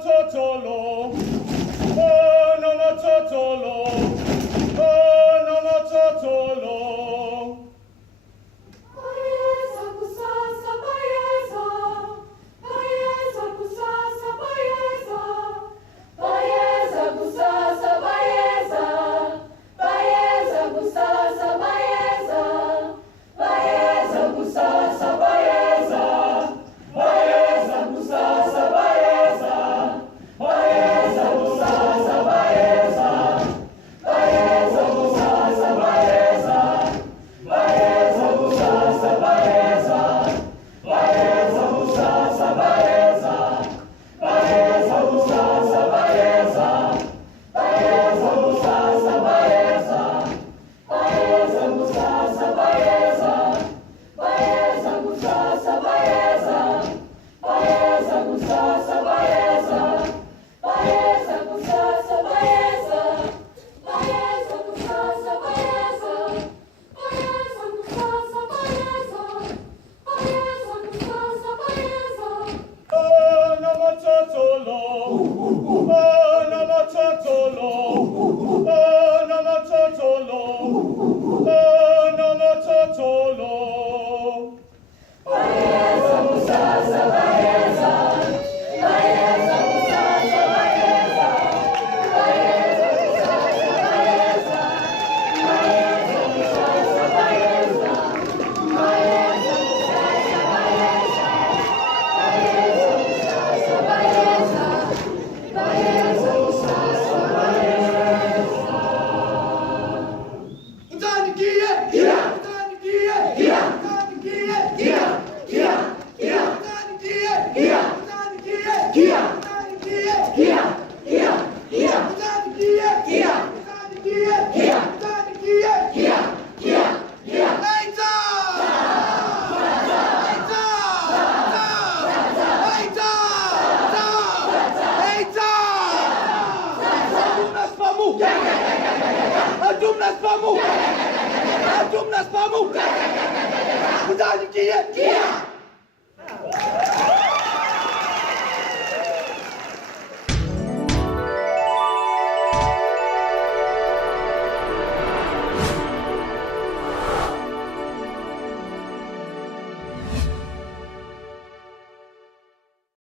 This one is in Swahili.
Totolo, oh no more totolo, oh no more totolo. Paesa kusasa paesa, paesa kusasa paesa, paesa kusasa paesa, paesa kusasa paesa, paesa kusasa paesa, paesa kusasa paesa. Paesa kusasa paesa, paesa kusasa paesa, paesa kusasa paesa, paesa kusasa paesa, paesa kusasa paesa, paesa kusasa paesa, paesa kusasa paesa, paesa kusasa paesa, paesa kusasa paesa. Paesa kusasa paesa, paesa kusasa paesa, paesa kusasa paesa, paesa kusasa paesa. Oh no more totolo, oh no more totolo, oh no more totolo, oh no more totolo. Paesa kusasa paesa, paesa kusasa paesa, paesa kusasa paesa, paesa kusasa paesa, paesa kusasa paesa, paesa kusasa paesa, paesa kusasa paesa. Utanikie, utanikie, utanikie, Udanikie,